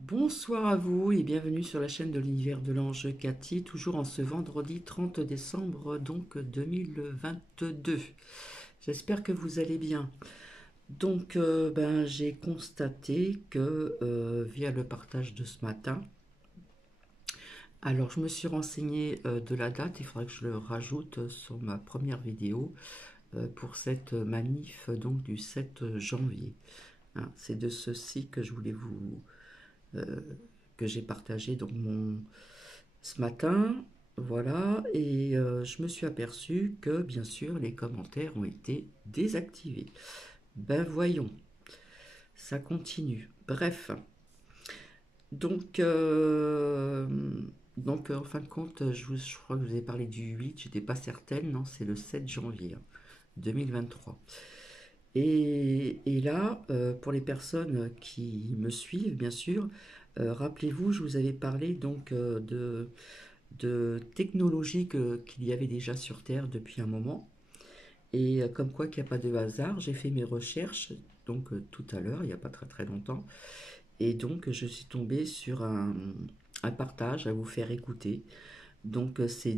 Bonsoir à vous et bienvenue sur la chaîne de l'univers de l'ange Cathy, toujours en ce vendredi 30 décembre donc 2022. J'espère que vous allez bien. Donc j'ai constaté que via le partage de ce matin, alors je me suis renseigné de la date, il faudrait que je le rajoute sur ma première vidéo pour cette manif donc du 7 janvier. Hein, c'est de ceci que je voulais vous euh, que j'ai partagé donc ce matin, voilà, et je me suis aperçu que bien sûr les commentaires ont été désactivés. Ben voyons, ça continue. Bref, donc, en fin de compte, je crois que je vous ai parlé du 8, j'étais pas certaine, non, c'est le 7 janvier 2023. Et là, pour les personnes qui me suivent, bien sûr, rappelez-vous, je vous avais parlé donc de technologies qu'il y avait déjà sur Terre depuis un moment. Et comme quoi qu'il n'y a pas de hasard, j'ai fait mes recherches donc tout à l'heure, il n'y a pas très très longtemps. Et donc je suis tombé sur un partage à vous faire écouter. Donc c'est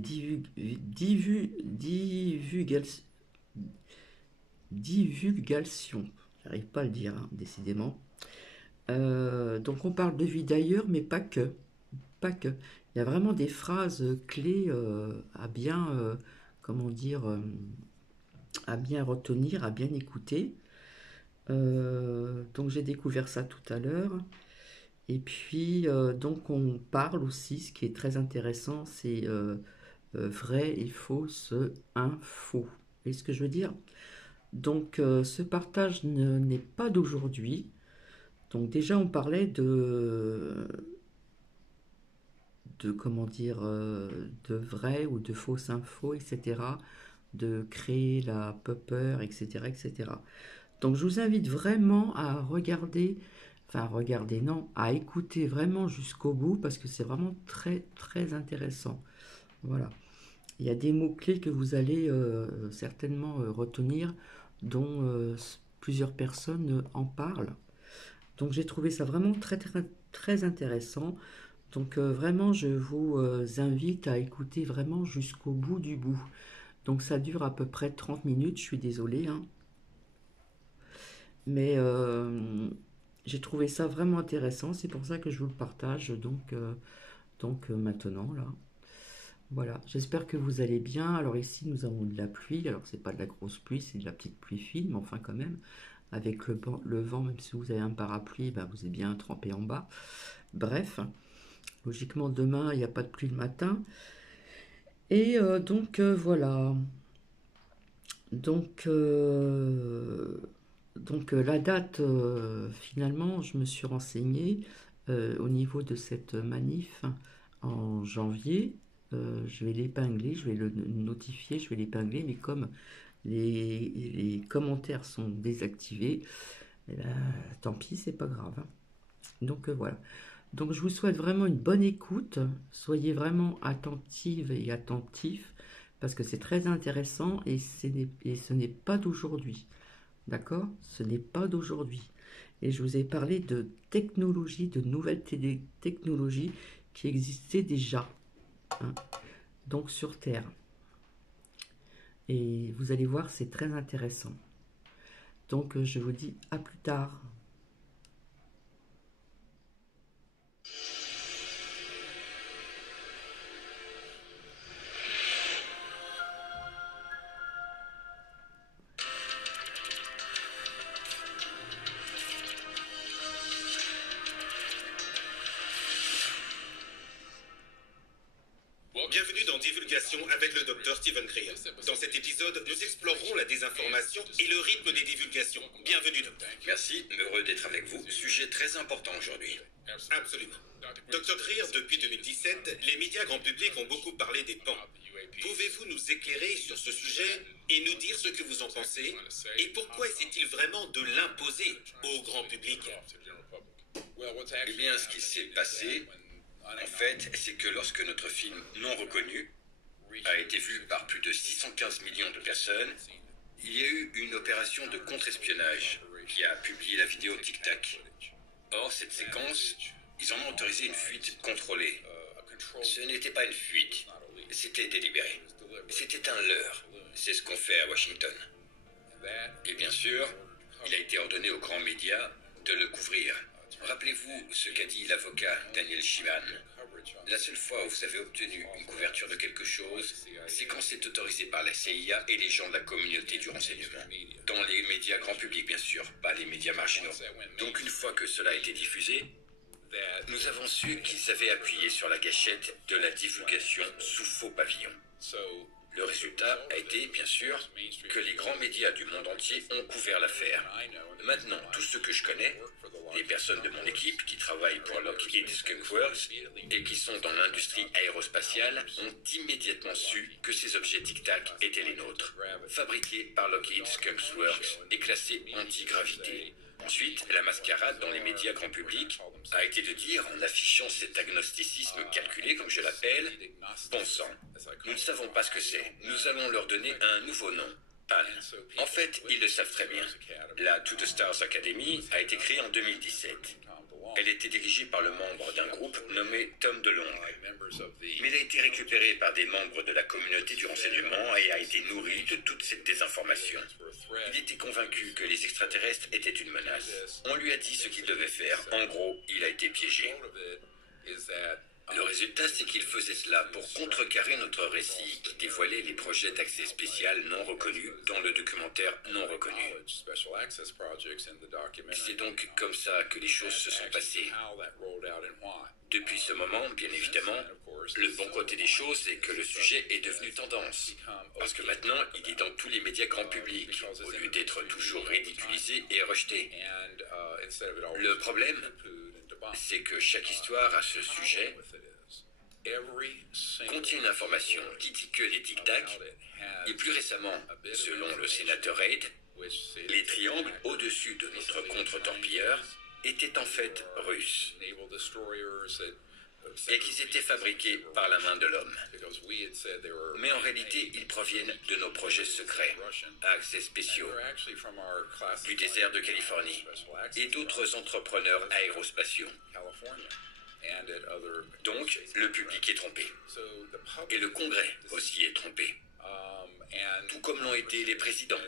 divulgation. J'arrive pas à le dire, hein, décidément. Donc on parle de vie d'ailleurs, mais pas que. Pas que. Il y a vraiment des phrases clés à bien, comment dire, à bien retenir, à bien écouter. Donc j'ai découvert ça tout à l'heure. Et puis donc on parle aussi, ce qui est très intéressant, c'est vrai et fausse info. Vous voyez ce que je veux dire? Donc ce partage n'est pas d'aujourd'hui. Donc déjà on parlait de comment dire, de vraies ou de fausses infos, etc., de créer la peur, etc., etc. Donc je vous invite vraiment à regarder, enfin regarder, non, à écouter vraiment jusqu'au bout parce que c'est vraiment très très intéressant. Voilà. Il y a des mots-clés que vous allez certainement retenir, dont plusieurs personnes en parlent. Donc j'ai trouvé ça vraiment très très très intéressant. Donc vraiment, je vous invite à écouter vraiment jusqu'au bout du bout. Donc ça dure à peu près 30 minutes, je suis désolée, hein. Mais j'ai trouvé ça vraiment intéressant, c'est pour ça que je vous le partage maintenant là. Voilà, j'espère que vous allez bien. Alors ici nous avons de la pluie, alors c'est pas de la grosse pluie, c'est de la petite pluie fine, mais enfin quand même, avec le vent, même si vous avez un parapluie, bah, vous êtes bien trempé en bas. Bref, logiquement demain il n'y a pas de pluie le matin. Et voilà. Donc, euh, la date, finalement, je me suis renseignée au niveau de cette manif en janvier. Je vais l'épingler, je vais le notifier, je vais l'épingler, mais comme les commentaires sont désactivés, eh ben, tant pis, c'est pas grave, hein. Donc voilà. Donc je vous souhaite vraiment une bonne écoute. Soyez vraiment attentive et attentifs parce que c'est très intéressant et ce n'est pas d'aujourd'hui. D'accord? Ce n'est pas d'aujourd'hui. Et je vous ai parlé de technologies, de nouvelles technologies qui existaient déjà, hein, donc sur Terre. Et vous allez voir, c'est très intéressant. Donc je vous dis à plus tard. Bienvenue dans Divulgation avec le docteur Stephen Greer. Dans cet épisode, nous explorerons la désinformation et le rythme des divulgations. Bienvenue, docteur. Merci, heureux d'être avec vous. Sujet très important aujourd'hui. Absolument. Docteur Greer, depuis 2017, les médias grand public ont beaucoup parlé des PAN. Pouvez-vous nous éclairer sur ce sujet et nous dire ce que vous en pensez? Et pourquoi essaie-t-il vraiment de l'imposer au grand public? Eh bien, ce qui s'est passé, en fait, c'est que lorsque notre film non reconnu a été vu par plus de 615 millions de personnes, il y a eu une opération de contre-espionnage qui a publié la vidéo Tic Tac. Or, cette séquence Ils en ont autorisé une fuite contrôlée. Ce n'était pas une fuite, c'était délibéré. C'était un leurre. C'est ce qu'on fait à Washington. Et bien sûr, il a été ordonné aux grands médias de le couvrir. Rappelez-vous ce qu'a dit l'avocat Daniel Sheehan. La seule fois où vous avez obtenu une couverture de quelque chose, c'est quand c'est autorisé par la CIA et les gens de la communauté du renseignement. Dans les médias grand public, bien sûr, pas les médias marginaux. Donc une fois que cela a été diffusé, nous avons su qu'ils avaient appuyé sur la gâchette de la divulgation sous faux pavillon. Le résultat a été, bien sûr, que les grands médias du monde entier ont couvert l'affaire. Maintenant, tous ceux que je connais, les personnes de mon équipe qui travaillent pour Lockheed Skunk Works et qui sont dans l'industrie aérospatiale, ont immédiatement su que ces objets Tic-Tac étaient les nôtres, fabriqués par Lockheed Skunk Works et classés anti-gravité. Ensuite, la mascarade dans les médias grand public a été de dire, en affichant cet agnosticisme calculé, comme je l'appelle, bon sang, nous ne savons pas ce que c'est, nous allons leur donner un nouveau nom. PAN. En fait, ils le savent très bien. La To The Stars Academy a été créée en 2017. Elle était dirigée par le membre d'un groupe nommé Tom DeLonge. Mais elle a été récupérée par des membres de la communauté du renseignement et a été nourrie de toute cette désinformation. Il était convaincu que les extraterrestres étaient une menace. On lui a dit ce qu'il devait faire. En gros, il a été piégé. Le résultat, c'est qu'il faisait cela pour contrecarrer notre récit qui dévoilait les projets d'accès spécial non reconnus dans le documentaire non reconnu. C'est donc comme ça que les choses se sont passées. Depuis ce moment, bien évidemment, le bon côté des choses est que le sujet est devenu tendance. Parce que maintenant, il est dans tous les médias grand public, au lieu d'être toujours ridiculisé et rejeté. Le problème, c'est que chaque histoire à ce sujet contient une information qui dit que les Tic-Tac, et plus récemment, selon le sénateur Reid, les triangles au-dessus de notre contre-torpilleur étaient en fait russes et qu'ils étaient fabriqués par la main de l'homme. Mais en réalité, ils proviennent de nos projets secrets, à accès spéciaux, du désert de Californie et d'autres entrepreneurs aérospatiaux. Donc, le public est trompé. Et le Congrès aussi est trompé. Tout comme l'ont été les présidents.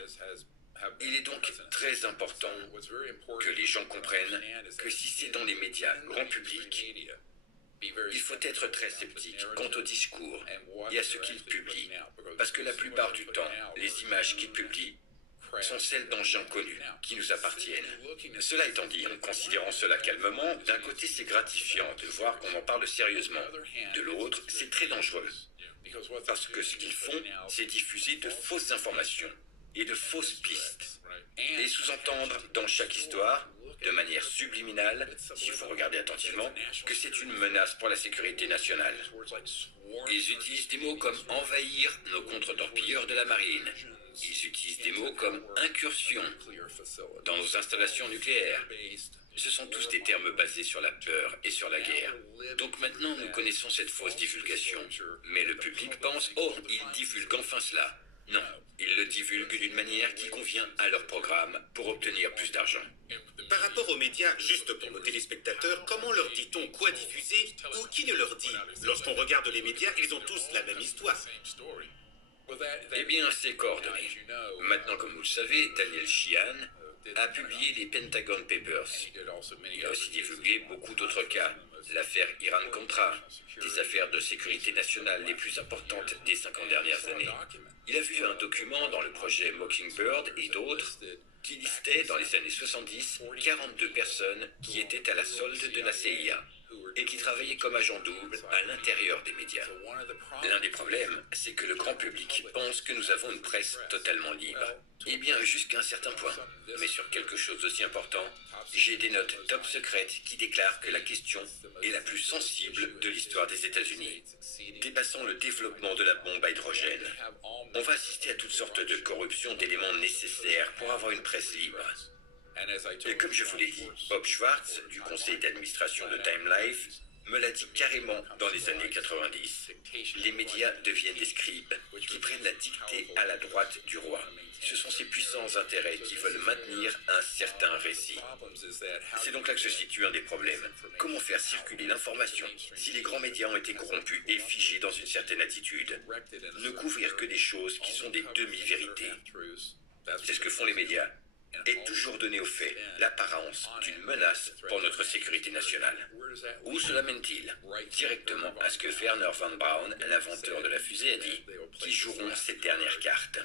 Il est donc très important que les gens comprennent que si c'est dans les médias grand public, il faut être très sceptique quant au discours et à ce qu'ils publient, parce que la plupart du temps, les images qu'ils publient sont celles d'engins connus, qui nous appartiennent. Cela étant dit, en considérant cela calmement, d'un côté c'est gratifiant de voir qu'on en parle sérieusement, de l'autre c'est très dangereux, parce que ce qu'ils font, c'est diffuser de fausses informations et de fausses pistes, et sous-entendre dans chaque histoire, de manière subliminale, s'il faut regarder attentivement, que c'est une menace pour la sécurité nationale. Ils utilisent des mots comme envahir nos contre-torpilleurs de la marine. Ils utilisent des mots comme incursion dans nos installations nucléaires. Ce sont tous des termes basés sur la peur et sur la guerre. Donc maintenant, nous connaissons cette fausse divulgation. Mais le public pense, oh, ils divulguent enfin cela. Non, ils le divulguent d'une manière qui convient à leur programme pour obtenir plus d'argent. Par rapport aux médias, juste pour nos téléspectateurs, comment leur dit-on quoi diffuser ou qui ne leur dit? Lorsqu'on regarde les médias, ils ont tous la même histoire. Eh bien, c'est coordonné. Maintenant, comme vous le savez, Daniel Sheehan a publié les Pentagon Papers. Il a aussi divulgué beaucoup d'autres cas. L'affaire Iran-Contra, des affaires de sécurité nationale les plus importantes des 50 dernières années. Il a vu un document dans le projet Mockingbird et d'autres qui listait dans les années 70 42 personnes qui étaient à la solde de la CIA et qui travaillaient comme agents doubles à l'intérieur des médias. L'un des problèmes, c'est que le grand public pense que nous avons une presse totalement libre. Eh bien, jusqu'à un certain point. Mais sur quelque chose d'aussi important, j'ai des notes top secrètes qui déclarent que la question est la plus sensible de l'histoire des États-Unis, dépassant le développement de la bombe à hydrogène. On va assister à toutes sortes de corruptions d'éléments nécessaires pour avoir une presse libre. Et comme je vous l'ai dit, Bob Schwartz, du conseil d'administration de Time Life, me l'a dit carrément dans les années 90. Les médias deviennent des scribes qui prennent la dictée à la droite du roi. Ce sont ces puissants intérêts qui veulent maintenir un certain récit. C'est donc là que se situe un des problèmes. Comment faire circuler l'information si les grands médias ont été corrompus et figés dans une certaine attitude? Ne couvrir que des choses qui sont des demi-vérités. C'est ce que font les médias. Et toujours donner aux faits l'apparence d'une menace pour notre sécurité nationale. Où cela mène-t-il? Directement à ce que Wernher von Braun, l'inventeur de la fusée, a dit, qui joueront cette dernière carte.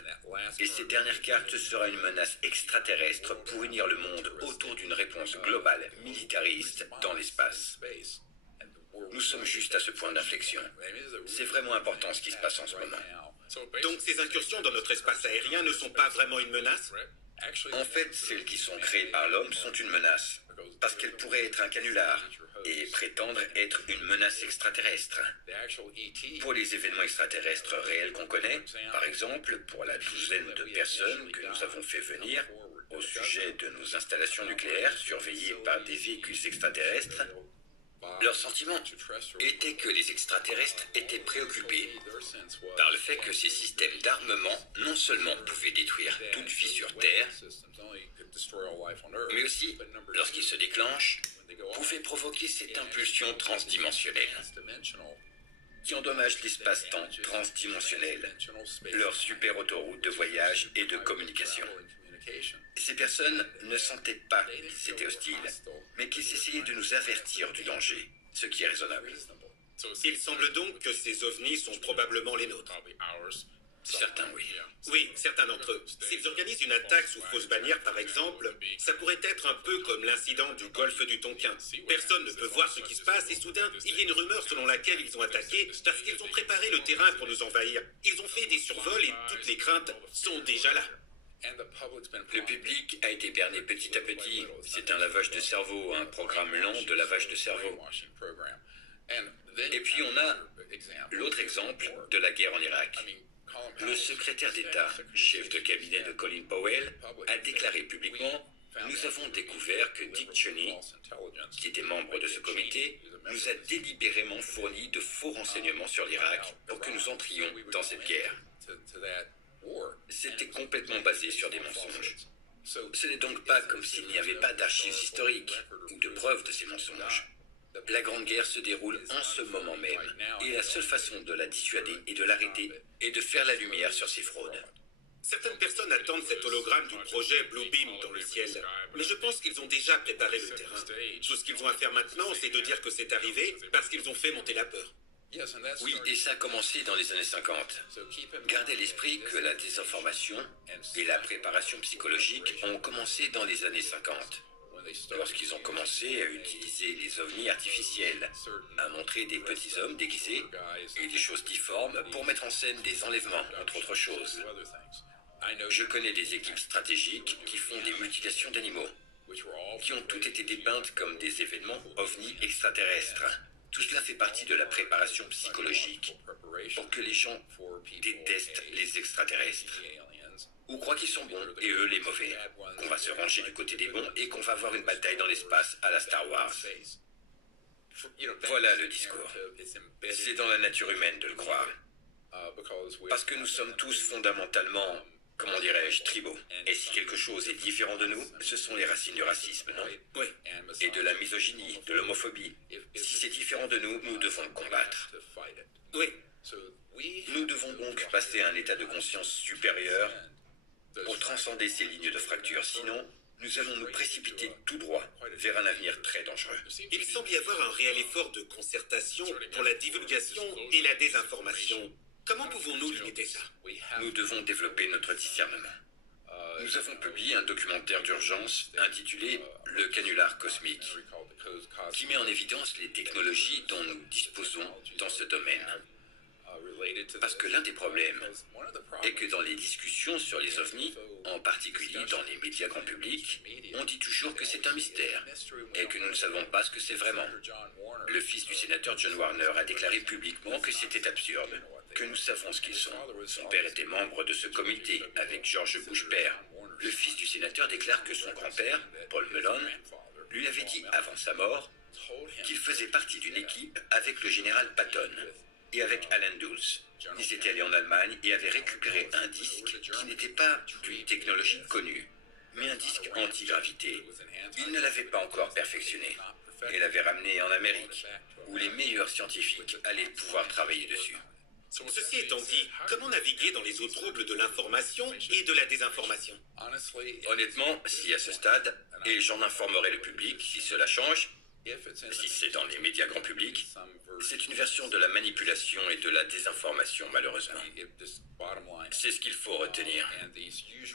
Et cette dernière carte sera une menace extraterrestre pour unir le monde autour d'une réponse globale militariste dans l'espace. Nous sommes juste à ce point d'inflexion. C'est vraiment important ce qui se passe en ce moment. Donc ces incursions dans notre espace aérien ne sont pas vraiment une menace? En fait, celles qui sont créées par l'homme sont une menace, parce qu'elles pourraient être un canular et prétendre être une menace extraterrestre. Pour les événements extraterrestres réels qu'on connaît, par exemple, pour la douzaine de personnes que nous avons fait venir au sujet de nos installations nucléaires surveillées par des véhicules extraterrestres, leur sentiment était que les extraterrestres étaient préoccupés par le fait que ces systèmes d'armement non seulement pouvaient détruire toute vie sur Terre, mais aussi, lorsqu'ils se déclenchent, pouvaient provoquer cette impulsion transdimensionnelle qui endommage l'espace-temps transdimensionnel, leur super autoroute de voyage et de communication. Ces personnes ne sentaient pas qu'ils étaient hostiles, mais qu'ils essayaient de nous avertir du danger, ce qui est raisonnable. Il semble donc que ces ovnis sont probablement les nôtres. Certains, oui. Oui, certains d'entre eux. S'ils organisent une attaque sous fausse bannière, par exemple, ça pourrait être un peu comme l'incident du golfe du Tonkin. Personne ne peut voir ce qui se passe et soudain, il y a une rumeur selon laquelle ils ont attaqué parce qu'ils ont préparé le terrain pour nous envahir. Ils ont fait des survols et toutes les craintes sont déjà là. Le public a été berné petit à petit. C'est un lavage de cerveau, un programme lent de lavage de cerveau. Et puis on a l'autre exemple de la guerre en Irak. Le secrétaire d'État, chef de cabinet de Colin Powell, a déclaré publiquement « Nous avons découvert que Dick Cheney, qui était membre de ce comité, nous a délibérément fourni de faux renseignements sur l'Irak pour que nous entrions dans cette guerre. » C'était complètement basé sur des mensonges. Ce n'est donc pas comme s'il n'y avait pas d'archives historiques ou de preuves de ces mensonges. La Grande Guerre se déroule en ce moment même, et la seule façon de la dissuader et de l'arrêter est de faire la lumière sur ces fraudes. Certaines personnes attendent cet hologramme du projet Bluebeam dans le ciel, mais je pense qu'ils ont déjà préparé le terrain. Tout ce qu'ils ont à faire maintenant, c'est de dire que c'est arrivé parce qu'ils ont fait monter la peur. Oui, et ça a commencé dans les années 50. Gardez à l'esprit que la désinformation et la préparation psychologique ont commencé dans les années 50. Lorsqu'ils ont commencé à utiliser les ovnis artificiels, à montrer des petits hommes déguisés et des choses difformes pour mettre en scène des enlèvements, entre autres choses. Je connais des équipes stratégiques qui font des mutilations d'animaux, qui ont toutes été dépeintes comme des événements ovnis extraterrestres. Tout cela fait partie de la préparation psychologique pour que les gens détestent les extraterrestres ou croient qu'ils sont bons et eux les mauvais, qu'on va se ranger du côté des bons et qu'on va avoir une bataille dans l'espace à la Star Wars. Voilà le discours. C'est dans la nature humaine de le croire. Parce que nous sommes tous fondamentalement, comment dirais-je, tribaux. Et si quelque chose est différent de nous, ce sont les racines du racisme, non? Oui. Et de la misogynie, de l'homophobie. Si c'est différent de nous, nous devons le combattre. Oui. Nous devons donc passer à un état de conscience supérieur pour transcender ces lignes de fracture. Sinon, nous allons nous précipiter tout droit vers un avenir très dangereux. Il semble y avoir un réel effort de concertation pour la divulgation et la désinformation. Comment pouvons-nous limiter ça? Nous devons développer notre discernement. Nous avons publié un documentaire d'urgence intitulé « Le canular cosmique » qui met en évidence les technologies dont nous disposons dans ce domaine. Parce que l'un des problèmes est que dans les discussions sur les ovnis, en particulier dans les médias grand public, on dit toujours que c'est un mystère et que nous ne savons pas ce que c'est vraiment. Le fils du sénateur John Warner a déclaré publiquement que c'était absurde, que nous savons ce qu'ils sont. Son père était membre de ce comité avec George Bush père. Le fils du sénateur déclare que son grand-père, Paul Mellon, lui avait dit avant sa mort qu'il faisait partie d'une équipe avec le général Patton et avec Alan Dulles. Ils étaient allés en Allemagne et avaient récupéré un disque qui n'était pas d'une technologie connue, mais un disque anti-gravité. Ils ne l'avaient pas encore perfectionné et l'avaient ramené en Amérique, où les meilleurs scientifiques allaient pouvoir travailler dessus. Ceci étant dit, comment naviguer dans les eaux troubles de l'information et de la désinformation? Honnêtement, si à ce stade, et j'en informerai le public si cela change, si c'est dans les médias grand public, c'est une version de la manipulation et de la désinformation, malheureusement. C'est ce qu'il faut retenir.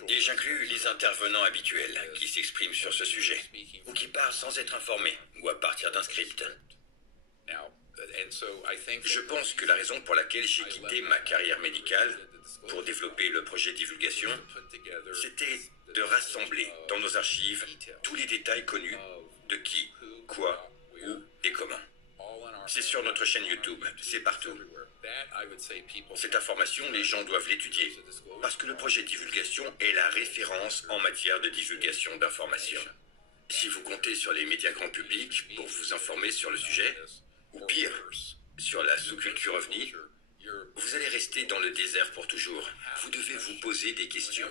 Et j'inclus les intervenants habituels qui s'expriment sur ce sujet, ou qui parlent sans être informés, ou à partir d'un script. Je pense que la raison pour laquelle j'ai quitté ma carrière médicale pour développer le projet de divulgation, c'était de rassembler dans nos archives tous les détails connus de qui, quoi, où et comment. C'est sur notre chaîne YouTube, c'est partout. Cette information, les gens doivent l'étudier, parce que le projet de divulgation est la référence en matière de divulgation d'informations. Si vous comptez sur les médias grand public pour vous informer sur le sujet, ou pire, sur la sous-culture ovni, vous allez rester dans le désert pour toujours. Vous devez vous poser des questions.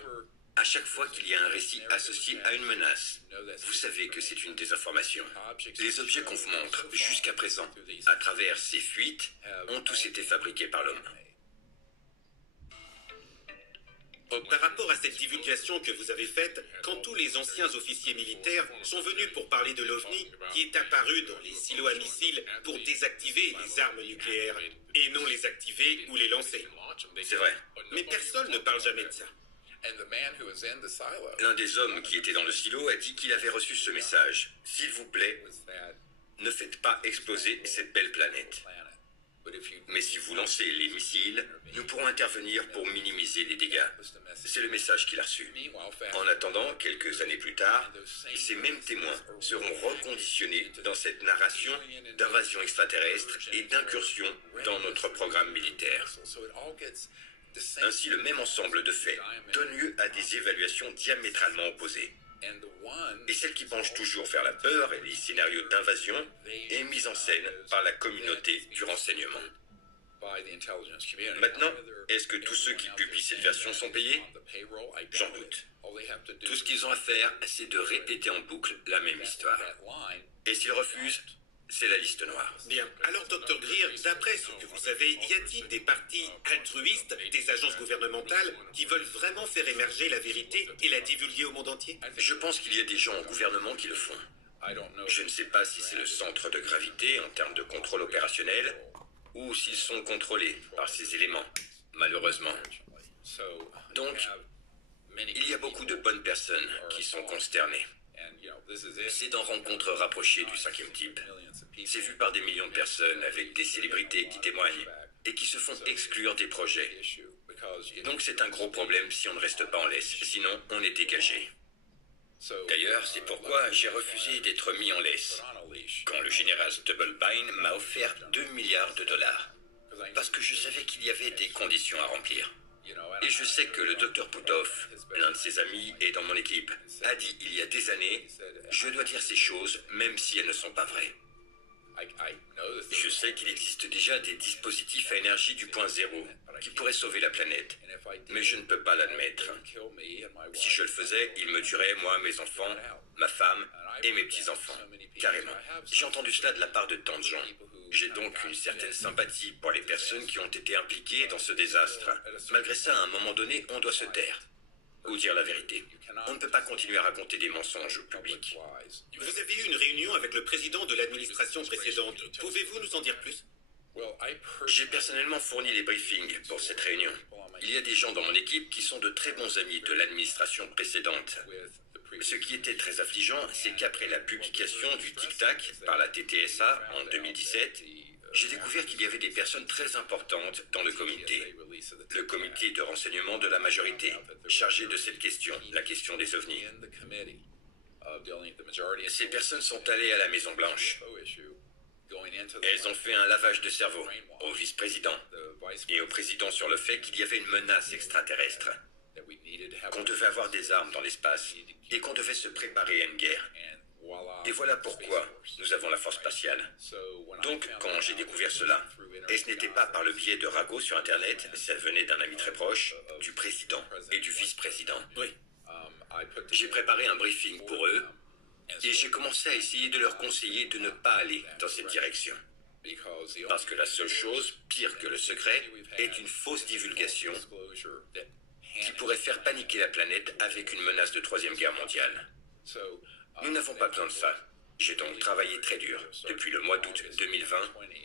À chaque fois qu'il y a un récit associé à une menace, vous savez que c'est une désinformation. Les objets qu'on vous montre jusqu'à présent, à travers ces fuites, ont tous été fabriqués par l'homme. Par rapport à cette divulgation que vous avez faite, quand tous les anciens officiers militaires sont venus pour parler de l'OVNI, qui est apparu dans les silos à missiles pour désactiver les armes nucléaires, et non les activer ou les lancer. C'est vrai. Mais personne ne parle jamais de ça. L'un des hommes qui était dans le silo a dit qu'il avait reçu ce message. S'il vous plaît, ne faites pas exploser cette belle planète. Mais si vous lancez les missiles, nous pourrons intervenir pour minimiser les dégâts. C'est le message qu'il a reçu. En attendant, quelques années plus tard, ces mêmes témoins seront reconditionnés dans cette narration d'invasion extraterrestre et d'incursion dans notre programme militaire. Ainsi, le même ensemble de faits donne lieu à des évaluations diamétralement opposées. Et celle qui penche toujours vers la peur et les scénarios d'invasion est mise en scène par la communauté du renseignement. Maintenant, est-ce que tous ceux qui publient cette version sont payés? J'en doute. Tout ce qu'ils ont à faire, c'est de répéter en boucle la même histoire. Et s'ils refusent, c'est la liste noire. Bien. Alors, Dr. Greer, d'après ce que vous savez, y a-t-il des partis altruistes, des agences gouvernementales, qui veulent vraiment faire émerger la vérité et la divulguer au monde entier? Je pense qu'il y a des gens au gouvernement qui le font. Je ne sais pas si c'est le centre de gravité en termes de contrôle opérationnel, ou s'ils sont contrôlés par ces éléments, malheureusement. Donc, il y a beaucoup de bonnes personnes qui sont consternées. C'est dans Rencontres rapprochées du 5e type. C'est vu par des millions de personnes avec des célébrités qui témoignent et qui se font exclure des projets. Donc c'est un gros problème si on ne reste pas en laisse, sinon on est dégagé. D'ailleurs, c'est pourquoi j'ai refusé d'être mis en laisse quand le général Stubblebine m'a offert 2 milliards de dollars. Parce que je savais qu'il y avait des conditions à remplir. Et je sais que le docteur Puthoff, l'un de ses amis et dans mon équipe, a dit il y a des années, je dois dire ces choses même si elles ne sont pas vraies. Je sais qu'il existe déjà des dispositifs à énergie du point zéro qui pourraient sauver la planète, mais je ne peux pas l'admettre. Si je le faisais, il me tuerait, moi, mes enfants, ma femme et mes petits-enfants. Carrément. J'ai entendu cela de la part de tant de gens. J'ai donc une certaine sympathie pour les personnes qui ont été impliquées dans ce désastre. Malgré ça, à un moment donné, on doit se taire. Ou dire la vérité. On ne peut pas continuer à raconter des mensonges au public. Vous avez eu une réunion avec le président de l'administration précédente. Pouvez-vous nous en dire plus? J'ai personnellement fourni les briefings pour cette réunion. Il y a des gens dans mon équipe qui sont de très bons amis de l'administration précédente. Ce qui était très affligeant, c'est qu'après la publication du Tic Tac par la TTSA en 2017, j'ai découvert qu'il y avait des personnes très importantes dans le comité de renseignement de la majorité, chargé de cette question, la question des ovnis. Ces personnes sont allées à la Maison-Blanche. Elles ont fait un lavage de cerveau au vice-président et au président sur le fait qu'il y avait une menace extraterrestre, qu'on devait avoir des armes dans l'espace et qu'on devait se préparer à une guerre. Et voilà pourquoi nous avons la force spatiale. Donc, quand j'ai découvert cela, et ce n'était pas par le biais de ragots sur Internet, ça venait d'un ami très proche, du président et du vice-président. Oui. J'ai préparé un briefing pour eux, et j'ai commencé à essayer de leur conseiller de ne pas aller dans cette direction. Parce que la seule chose, pire que le secret, est une fausse divulgation qui pourrait faire paniquer la planète avec une menace de troisième guerre mondiale. Nous n'avons pas besoin de ça. J'ai donc travaillé très dur, depuis le mois d'août 2020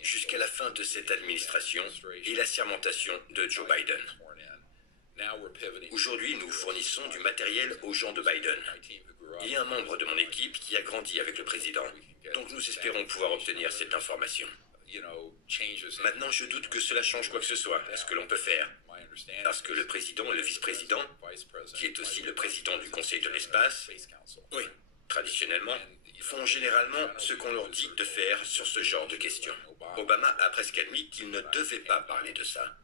jusqu'à la fin de cette administration et la sermentation de Joe Biden. Aujourd'hui, nous fournissons du matériel aux gens de Biden. Il y a un membre de mon équipe qui a grandi avec le président, donc nous espérons pouvoir obtenir cette information. Maintenant, je doute que cela change quoi que ce soit, ce que l'on peut faire. Parce que le président et le vice-président, qui est aussi le président du Conseil de l'espace, oui, traditionnellement, font généralement ce qu'on leur dit de faire sur ce genre de questions. Obama a presque admis qu'il ne devait pas parler de ça.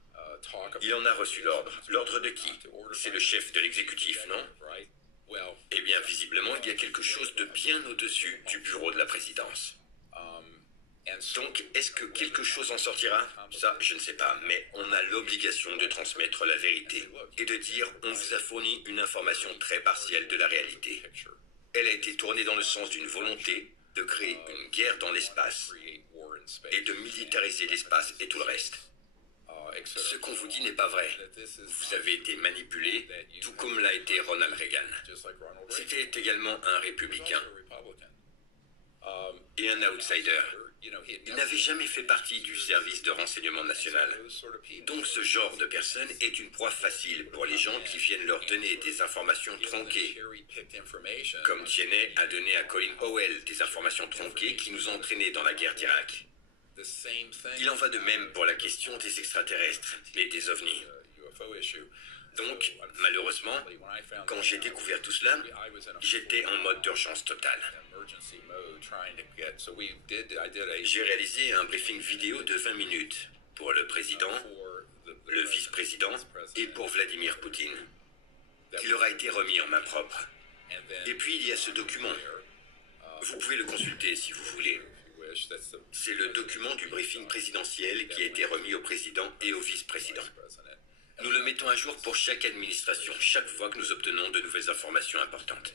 Il en a reçu l'ordre. L'ordre de qui? C'est le chef de l'exécutif, non? Eh bien, visiblement, il y a quelque chose de bien au-dessus du bureau de la présidence. Donc, est-ce que quelque chose en sortira? Ça, je ne sais pas, mais on a l'obligation de transmettre la vérité et de dire on vous a fourni une information très partielle de la réalité. Elle a été tournée dans le sens d'une volonté de créer une guerre dans l'espace et de militariser l'espace et tout le reste. Ce qu'on vous dit n'est pas vrai. Vous avez été manipulé, tout comme l'a été Ronald Reagan. C'était également un républicain et un outsider. Il n'avait jamais fait partie du service de renseignement national. Donc ce genre de personne est une proie facile pour les gens qui viennent leur donner des informations tronquées. Comme Cheney a donné à Colin Powell des informations tronquées qui nous ont entraînés dans la guerre d'Irak. Il en va de même pour la question des extraterrestres et des ovnis. Donc, malheureusement, quand j'ai découvert tout cela, j'étais en mode d'urgence totale. J'ai réalisé un briefing vidéo de 20 minutes pour le président, le vice-président et pour Vladimir Poutine, qui leur a été remis en main propre. Et puis il y a ce document. Vous pouvez le consulter si vous voulez. C'est le document du briefing présidentiel qui a été remis au président et au vice-président. Nous le mettons à jour pour chaque administration, chaque fois que nous obtenons de nouvelles informations importantes.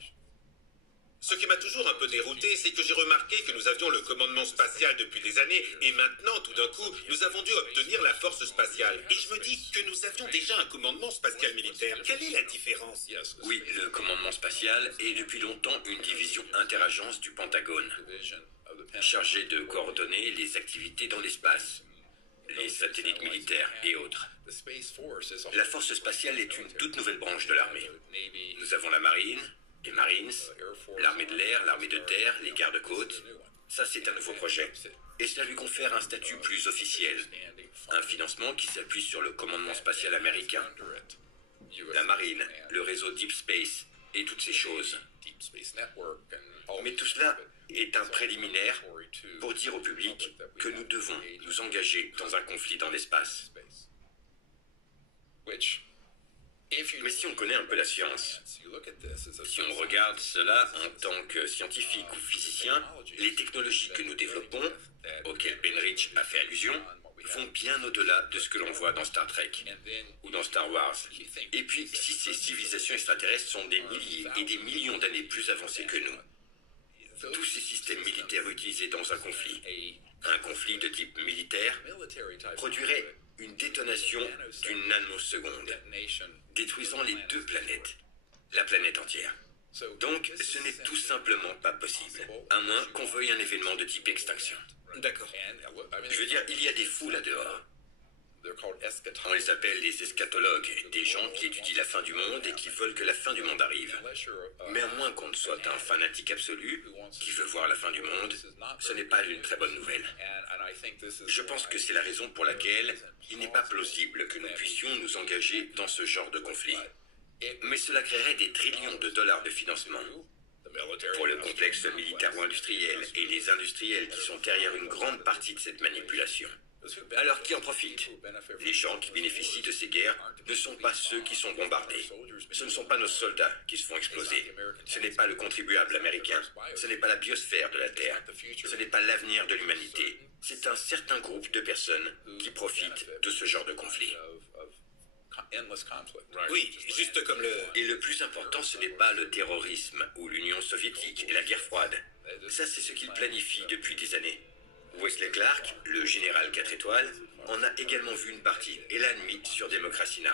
Ce qui m'a toujours un peu dérouté, c'est que j'ai remarqué que nous avions le commandement spatial depuis des années, et maintenant, tout d'un coup, nous avons dû obtenir la force spatiale. Et je me dis que nous avions déjà un commandement spatial militaire. Quelle est la différence? Oui, le commandement spatial est depuis longtemps une division interagence du Pentagone, chargée de coordonner les activités dans l'espace, les satellites militaires et autres. La force spatiale est une toute nouvelle branche de l'armée. Nous avons la marine, les Marines, l'armée de l'air, l'armée de terre, les gardes-côtes. Ça, c'est un nouveau projet. Et cela lui confère un statut plus officiel. Un financement qui s'appuie sur le commandement spatial américain. La marine, le réseau Deep Space et toutes ces choses. Mais tout cela est un préliminaire pour dire au public que nous devons nous engager dans un conflit dans l'espace. Mais si on connaît un peu la science, si on regarde cela en tant que scientifique ou physicien, les technologies que nous développons, auxquelles Benrich a fait allusion, vont bien au-delà de ce que l'on voit dans Star Trek ou dans Star Wars. Et puis, si ces civilisations extraterrestres sont des milliers et des millions d'années plus avancées que nous, tous ces systèmes militaires utilisés dans un conflit de type militaire, produiraient une détonation d'une nanoseconde, détruisant les deux planètes, la planète entière. Donc, ce n'est tout simplement pas possible, à moins qu'on veuille un événement de type extinction. D'accord. Je veux dire, il y a des fous là-dehors. On les appelle les eschatologues, des gens qui étudient la fin du monde et qui veulent que la fin du monde arrive. Mais à moins qu'on ne soit un fanatique absolu, qui veut voir la fin du monde, ce n'est pas une très bonne nouvelle. Je pense que c'est la raison pour laquelle il n'est pas plausible que nous puissions nous engager dans ce genre de conflit. Mais cela créerait des trillions de dollars de financement pour le complexe militaro-industriel et les industriels qui sont derrière une grande partie de cette manipulation. Alors qui en profite? Les gens qui bénéficient de ces guerres ne sont pas ceux qui sont bombardés. Ce ne sont pas nos soldats qui se font exploser. Ce n'est pas le contribuable américain. Ce n'est pas la biosphère de la Terre. Ce n'est pas l'avenir de l'humanité. C'est un certain groupe de personnes qui profitent de ce genre de conflit. Oui, juste comme le... Et le plus important, ce n'est pas le terrorisme ou l'Union soviétique et la guerre froide. Ça, c'est ce qu'ils planifient depuis des années. Wesley Clark, le général 4 étoiles, en a également vu une partie et l'a admis sur Democracy Now!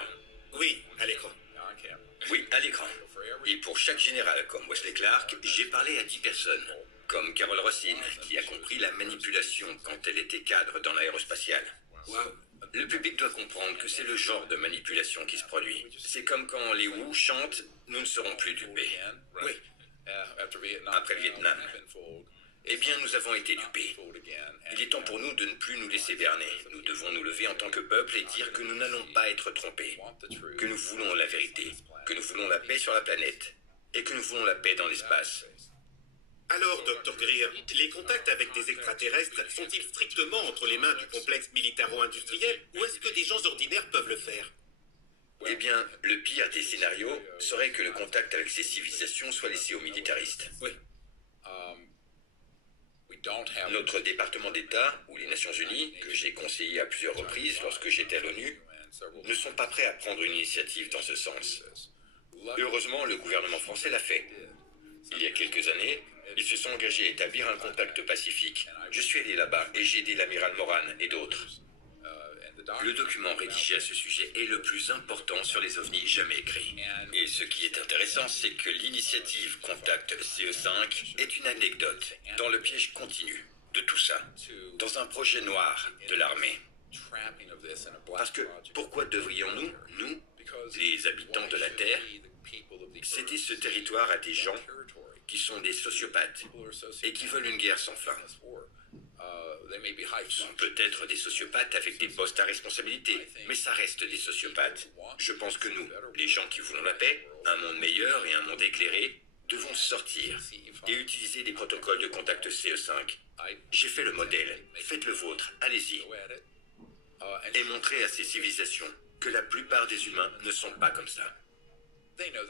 Oui, à l'écran. Oui, à l'écran. Et pour chaque général comme Wesley Clark, j'ai parlé à 10 personnes. Comme Carol Rosin, qui a compris la manipulation quand elle était cadre dans l'aérospatiale. Wow. Le public doit comprendre que c'est le genre de manipulation qui se produit. C'est comme quand les Who chantent « Nous ne serons plus dupés ». Oui. Après le Vietnam. Eh bien, nous avons été dupés. Il est temps pour nous de ne plus nous laisser berner. Nous devons nous lever en tant que peuple et dire que nous n'allons pas être trompés, que nous voulons la vérité, que nous voulons la paix sur la planète et que nous voulons la paix dans l'espace. Alors, Dr. Greer, les contacts avec des extraterrestres sont-ils strictement entre les mains du complexe militaro-industriel ou est-ce que des gens ordinaires peuvent le faire? Eh bien, le pire des scénarios serait que le contact avec ces civilisations soit laissé aux militaristes. Oui. Notre département d'État, ou les Nations Unies, que j'ai conseillé à plusieurs reprises lorsque j'étais à l'ONU, ne sont pas prêts à prendre une initiative dans ce sens. Heureusement, le gouvernement français l'a fait. Il y a quelques années, ils se sont engagés à établir un contact pacifique. Je suis allé là-bas et j'ai aidé l'amiral Moran et d'autres. Le document rédigé à ce sujet est le plus important sur les ovnis jamais écrit. Et ce qui est intéressant, c'est que l'initiative Contact CE5 est une anecdote dans le piège continu de tout ça, dans un projet noir de l'armée. Parce que pourquoi devrions-nous, nous, les habitants de la Terre, céder ce territoire à des gens qui sont des sociopathes et qui veulent une guerre sans fin? Ce sont peut-être des sociopathes avec des postes à responsabilité, mais ça reste des sociopathes. Je pense que nous, les gens qui voulons la paix, un monde meilleur et un monde éclairé, devons sortir et utiliser des protocoles de contact CE5. J'ai fait le modèle, faites le vôtre, allez-y. Et montrez à ces civilisations que la plupart des humains ne sont pas comme ça.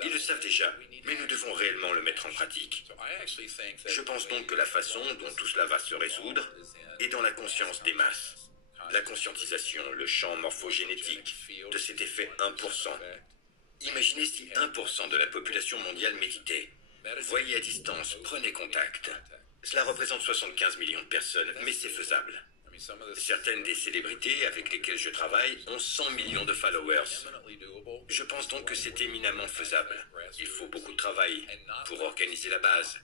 Ils le savent déjà, mais nous devons réellement le mettre en pratique. Je pense donc que la façon dont tout cela va se résoudre est dans la conscience des masses. La conscientisation, le champ morphogénétique de cet effet 1%. Imaginez si 1% de la population mondiale méditait. Voyez à distance, prenez contact. Cela représente 75 millions de personnes, mais c'est faisable. Certaines des célébrités avec lesquelles je travaille ont 100 millions de followers. Je pense donc que c'est éminemment faisable. Il faut beaucoup de travail pour organiser la base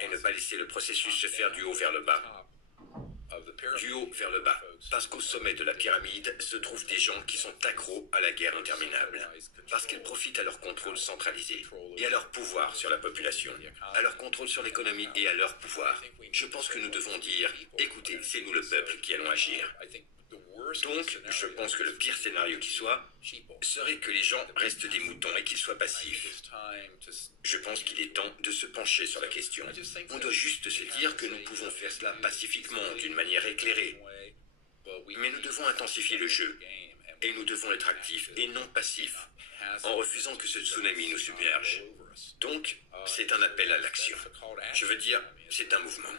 et ne pas laisser le processus se faire du haut vers le bas. Du haut vers le bas, parce qu'au sommet de la pyramide se trouvent des gens qui sont accros à la guerre interminable, parce qu'elle profite à leur contrôle centralisé et à leur pouvoir sur la population, à leur contrôle sur l'économie et à leur pouvoir. Je pense que nous devons dire, écoutez, c'est nous le peuple qui allons agir. Donc, je pense que le pire scénario qui soit serait que les gens restent des moutons et qu'ils soient passifs. Je pense qu'il est temps de se pencher sur la question. On doit juste se dire que nous pouvons faire cela pacifiquement, d'une manière éclairée. Mais nous devons intensifier le jeu. Et nous devons être actifs et non passifs, en refusant que ce tsunami nous submerge. Donc, c'est un appel à l'action. Je veux dire, c'est un mouvement.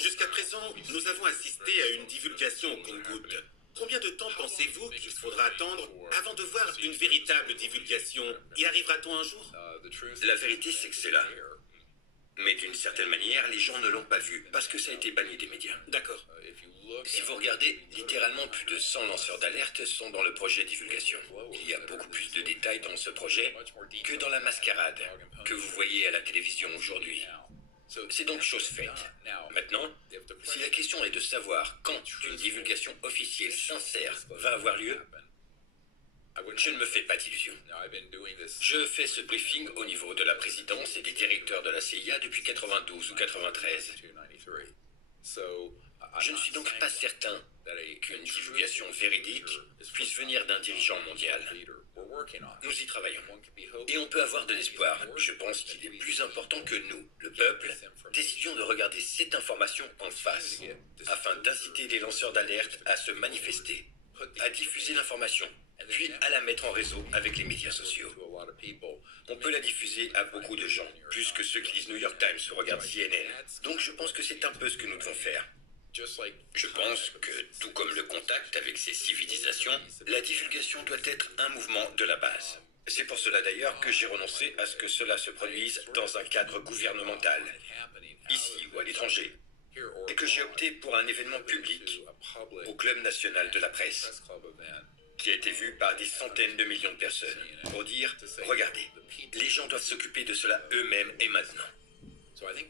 Jusqu'à présent, nous avons assisté à une divulgation au compte-gouttes. Combien de temps pensez-vous qu'il faudra attendre avant de voir une véritable divulgation? Y arrivera-t-on un jour? La vérité, c'est que c'est là. Mais d'une certaine manière, les gens ne l'ont pas vu, parce que ça a été banni des médias. D'accord. Si vous regardez, littéralement plus de 100 lanceurs d'alerte sont dans le projet divulgation. Il y a beaucoup plus de détails dans ce projet que dans la mascarade que vous voyez à la télévision aujourd'hui. C'est donc chose faite. Maintenant, si la question est de savoir quand une divulgation officielle sincère va avoir lieu, je ne me fais pas d'illusions. Je fais ce briefing au niveau de la présidence et des directeurs de la CIA depuis 92 ou 93. Je ne suis donc pas certain qu'une divulgation véridique puisse venir d'un dirigeant mondial. Nous y travaillons. Et on peut avoir de l'espoir. Je pense qu'il est plus important que nous, le peuple, décidions de regarder cette information en face, afin d'inciter les lanceurs d'alerte à se manifester, à diffuser l'information, puis à la mettre en réseau avec les médias sociaux. On peut la diffuser à beaucoup de gens, plus que ceux qui lisent New York Times ou regardent CNN. Donc je pense que c'est un peu ce que nous devons faire. Je pense que, tout comme le contact avec ces civilisations, la divulgation doit être un mouvement de la base. C'est pour cela d'ailleurs que j'ai renoncé à ce que cela se produise dans un cadre gouvernemental, ici ou à l'étranger, et que j'ai opté pour un événement public au Club national de la presse, qui a été vu par des centaines de millions de personnes, pour dire « Regardez, les gens doivent s'occuper de cela eux-mêmes et maintenant ».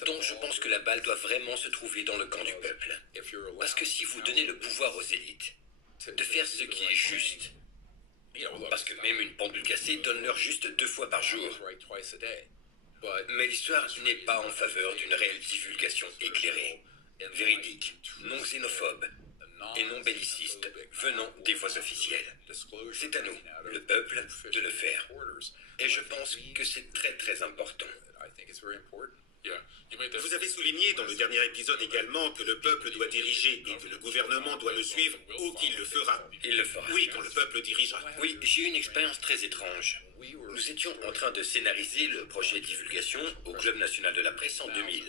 Donc je pense que la balle doit vraiment se trouver dans le camp du peuple. Parce que si vous donnez le pouvoir aux élites de faire ce qui est juste, parce que même une pendule cassée donne l'heure juste 2 fois par jour, mais l'histoire n'est pas en faveur d'une réelle divulgation éclairée, véridique, non xénophobe et non belliciste venant des voix officielles. C'est à nous, le peuple, de le faire. Et je pense que c'est très très important. Vous avez souligné dans le dernier épisode également que le peuple doit diriger et que le gouvernement doit le suivre ou qu'il le fera. Il le fera. Oui, quand le peuple dirigera. Oui, j'ai eu une expérience très étrange. Nous étions en train de scénariser le projet de divulgation au Club national de la presse en 2000.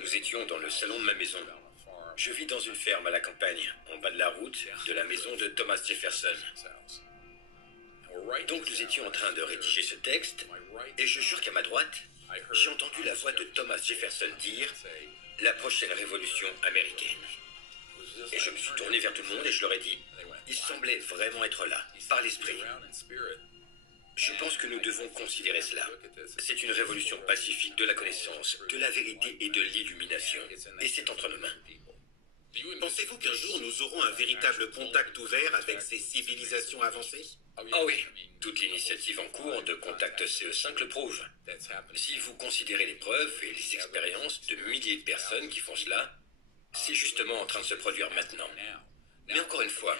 Nous étions dans le salon de ma maison. Je vis dans une ferme à la campagne, en bas de la route de la maison de Thomas Jefferson. Donc nous étions en train de rédiger ce texte, et je jure qu'à ma droite, j'ai entendu la voix de Thomas Jefferson dire « La prochaine révolution américaine ». Et je me suis tourné vers tout le monde et je leur ai dit « Il semblait vraiment être là, par l'esprit ». Je pense que nous devons considérer cela. C'est une révolution pacifique de la connaissance, de la vérité et de l'illumination. Et c'est entre nos mains. Pensez-vous qu'un jour nous aurons un véritable contact ouvert avec ces civilisations avancées? Ah oui, toute l'initiative en cours de Contact CE5 le prouve. Si vous considérez les preuves et les expériences de milliers de personnes qui font cela, c'est justement en train de se produire maintenant. Mais encore une fois,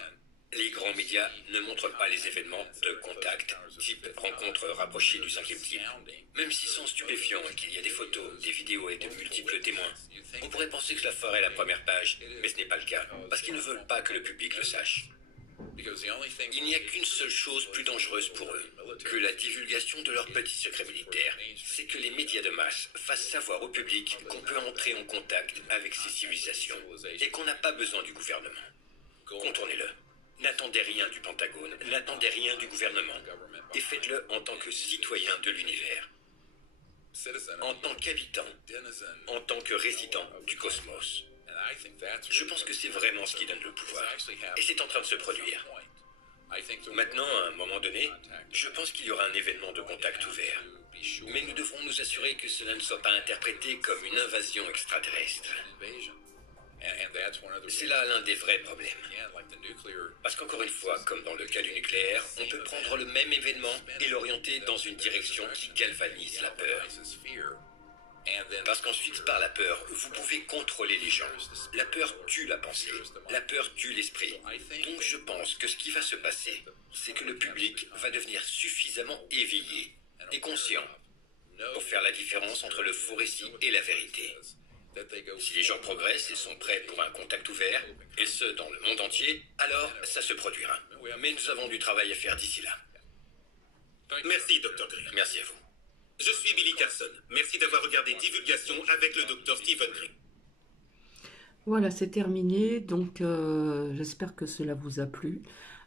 les grands médias ne montrent pas les événements de contact, type rencontre rapprochée du 5e type. Même s'ils sont stupéfiants et qu'il y a des photos, des vidéos et de multiples témoins, on pourrait penser que cela ferait la première page, mais ce n'est pas le cas, parce qu'ils ne veulent pas que le public le sache. Il n'y a qu'une seule chose plus dangereuse pour eux que la divulgation de leurs petits secrets militaires. C'est que les médias de masse fassent savoir au public qu'on peut entrer en contact avec ces civilisations et qu'on n'a pas besoin du gouvernement. Contournez-le. N'attendez rien du Pentagone, n'attendez rien du gouvernement. Et faites-le en tant que citoyen de l'univers. En tant qu'habitant, en tant que résident du cosmos. Je pense que c'est vraiment ce qui donne le pouvoir. Et c'est en train de se produire. Maintenant, à un moment donné, je pense qu'il y aura un événement de contact ouvert. Mais nous devrons nous assurer que cela ne soit pas interprété comme une invasion extraterrestre. C'est là l'un des vrais problèmes. Parce qu'encore une fois, comme dans le cas du nucléaire, on peut prendre le même événement et l'orienter dans une direction qui galvanise la peur. Parce qu'ensuite, par la peur, vous pouvez contrôler les gens. La peur tue la pensée. La peur tue l'esprit. Donc je pense que ce qui va se passer, c'est que le public va devenir suffisamment éveillé et conscient pour faire la différence entre le faux récit et la vérité. Si les gens progressent et sont prêts pour un contact ouvert, et ce dans le monde entier, alors ça se produira. Mais nous avons du travail à faire d'ici là. Merci, Dr. Greer. Merci à vous. Je suis Billy Carson. Merci d'avoir regardé Divulgation avec le Dr. Stephen Greer. Voilà, c'est terminé. Donc, j'espère que cela vous a plu.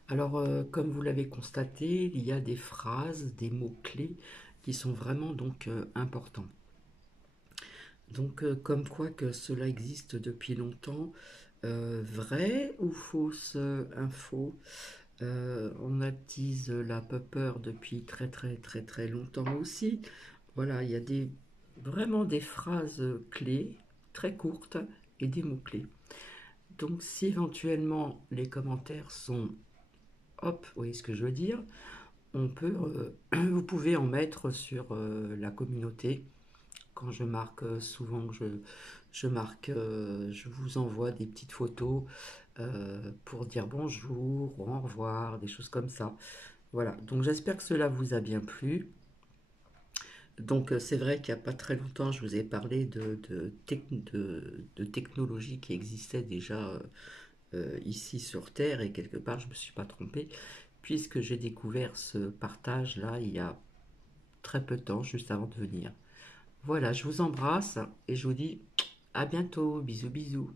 Alors, comme vous l'avez constaté, il y a des phrases, des mots-clés qui sont vraiment donc importants. Donc, comme quoi que cela existe depuis longtemps, vraie ou fausse info, on attise la peur depuis très très très très longtemps aussi. Voilà, il y a vraiment des phrases clés, très courtes, et des mots-clés. Donc, si éventuellement les commentaires sont hop, vous voyez ce que je veux dire, vous pouvez en mettre sur la communauté. Quand je marque, souvent je marque, je vous envoie des petites photos pour dire bonjour, au revoir, des choses comme ça. Voilà, donc j'espère que cela vous a bien plu. Donc c'est vrai qu'il n'y a pas très longtemps, je vous ai parlé de technologies qui existaient déjà ici sur Terre, et quelque part je ne me suis pas trompé, puisque j'ai découvert ce partage-là il y a très peu de temps, juste avant de venir. Voilà, je vous embrasse et je vous dis à bientôt, bisous bisous.